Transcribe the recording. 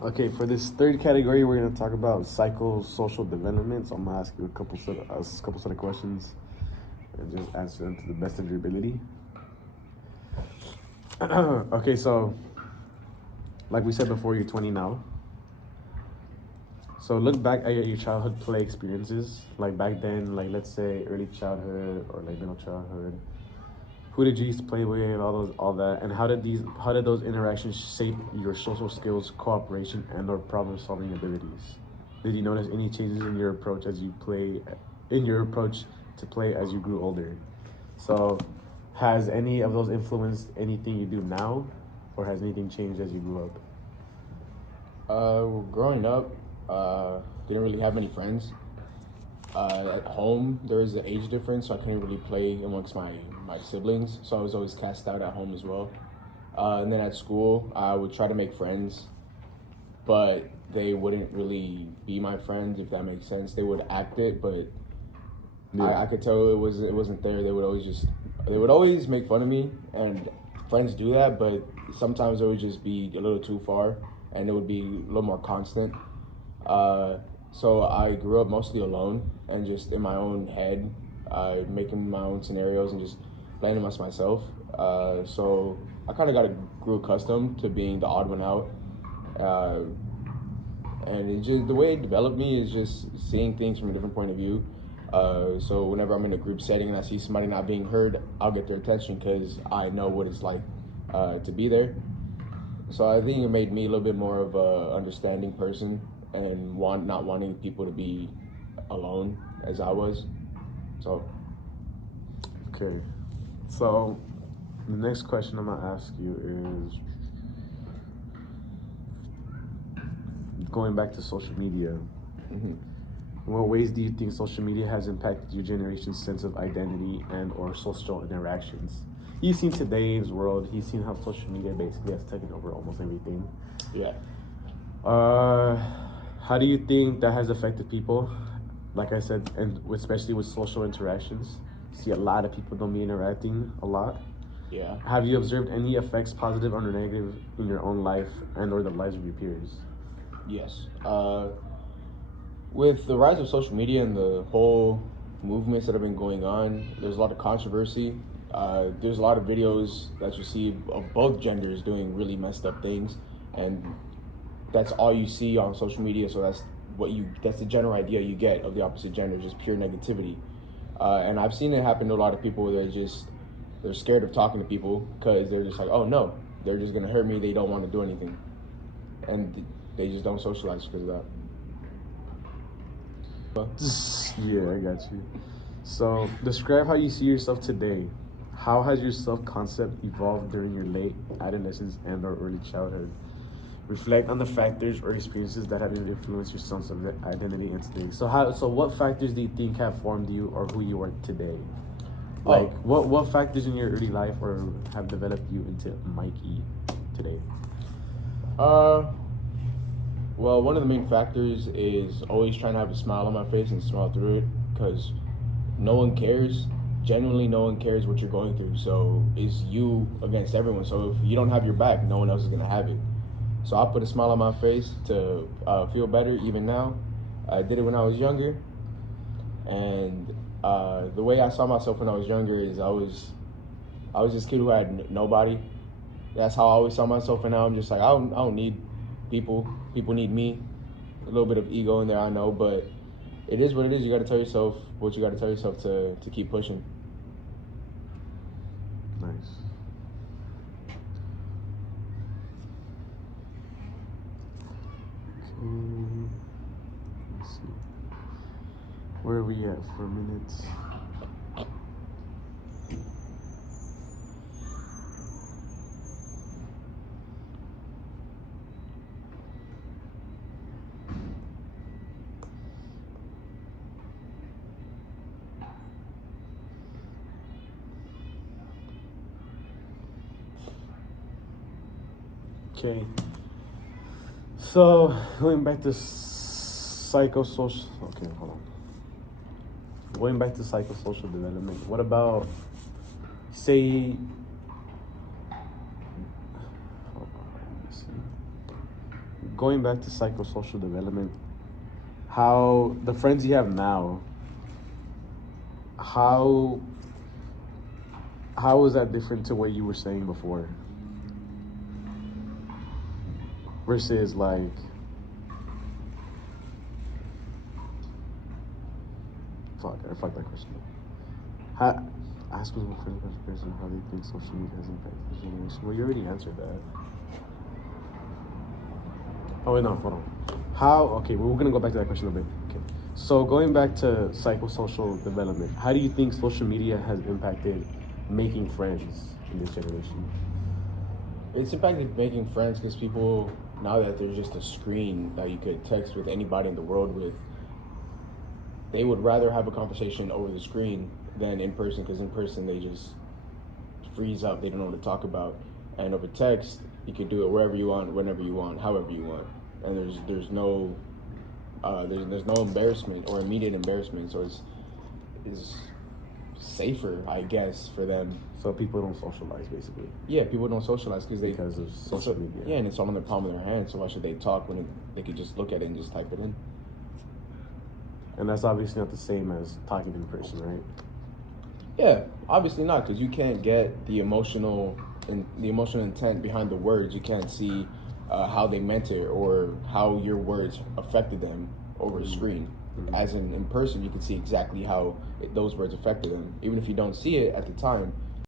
Okay, for this third category, we're gonna talk about psychosocial development. So I'm gonna ask you a couple set of questions, and just answer them to the best of your ability. Okay, so like we said before, you're 20 now. So look back at your childhood play experiences, like back then, like let's say early childhood or like middle childhood. Who did you used to play with? All that, and how did those interactions shape your social skills, cooperation, and/or problem-solving abilities? Did you notice any changes in your approach to play as you grew older? So, has any of those influenced anything you do now, or has anything changed as you grew up? Growing up, didn't really have many friends. At home, there was an age difference, so I couldn't really play amongst my siblings. So I was always cast out at home as well. And then at school, I would try to make friends, but they wouldn't really be my friends, if that makes sense. They would act it, but I could tell it wasn't there. They would always make fun of me, and friends do that, but sometimes it would just be a little too far, and it would be a little more constant. So I grew up mostly alone and just in my own head, making my own scenarios and just playing amongst myself. So I kind of grew accustomed to being the odd one out. And the way it developed me is just seeing things from a different point of view. So whenever I'm in a group setting and I see somebody not being heard, I'll get their attention because I know what it's like to be there. So I think it made me a little bit more of a understanding person and not wanting people to be alone as I was. So. Okay, so the next question I'm gonna ask you is going back to social media. Mm-hmm. In what ways do you think social media has impacted your generation's sense of identity and/or social interactions? You've seen today's world. You've seen how social media basically has taken over almost everything. Yeah. How do you think that has affected people? Like I said, and especially with social interactions, see a lot of people don't be interacting a lot. Yeah. Have you observed any effects, positive or negative, in your own life and/or the lives of your peers? Yes. With the rise of social media and the whole movements that have been going on, there's a lot of controversy. There's a lot of videos that you see of both genders doing really messed up things, and that's all you see on social media. So that's the general idea you get of the opposite gender, just pure negativity. And I've seen it happen to a lot of people where they're scared of talking to people because they're just like, oh no, they're just gonna hurt me. They don't want to do anything, and they just don't socialize because of that. Yeah, I got you. So, describe how you see yourself today. How has your self-concept evolved during your late adolescence and/or early childhood? Reflect on the factors or experiences that have influenced your sense of identity and today. So what factors do you think have formed you or who you are today? Like, what factors in your early life or have developed you into Mikey today? Well, one of the main factors is always trying to have a smile on my face and smile through it, because no one cares. Genuinely, no one cares what you're going through. So it's you against everyone. So if you don't have your back, no one else is gonna have it. So I put a smile on my face to feel better even now. I did it when I was younger. And the way I saw myself when I was younger is I was this kid who had nobody. That's how I always saw myself, and now I'm just like, I don't need people. People need me. A little bit of ego in there, I know, but it is what it is. You got to tell yourself what you got to tell yourself to keep pushing. Nice. Let's see. Where are we at? 4 minutes. Okay. So going back to psychosocial. Okay, hold on. Going back to psychosocial development. What about, say, going back to psychosocial development, how the friends you have now, how is that different to what you were saying before? Versus like, I fucked that question. Ask was my friend about person how they think social media has impacted the generation. Well, you already answered that. Oh wait, no, hold on. Okay, well, we're gonna go back to that question a bit. Okay, so going back to psychosocial development, how do you think social media has impacted making friends in this generation? It's impacted making friends because people, now that there's just a screen that you could text with anybody in the world with, they would rather have a conversation over the screen than in person, because in person they just freeze up, they don't know what to talk about. And over text, you could do it wherever you want, whenever you want, however you want. And there's no embarrassment or immediate embarrassment, so it's safer, I guess, for them. So people don't socialize, basically. Yeah, people don't socialize because of social media. Yeah, and it's all in the palm of their hand. So why should they talk when they could just look at it and just type it in? And that's obviously not the same as talking in person, right? Yeah, obviously not, because you can't get the emotional intent behind the words. You can't see how they meant it or how your words affected them over a screen. As in person, you can see exactly how those words affected them. Even if you don't see it at the time,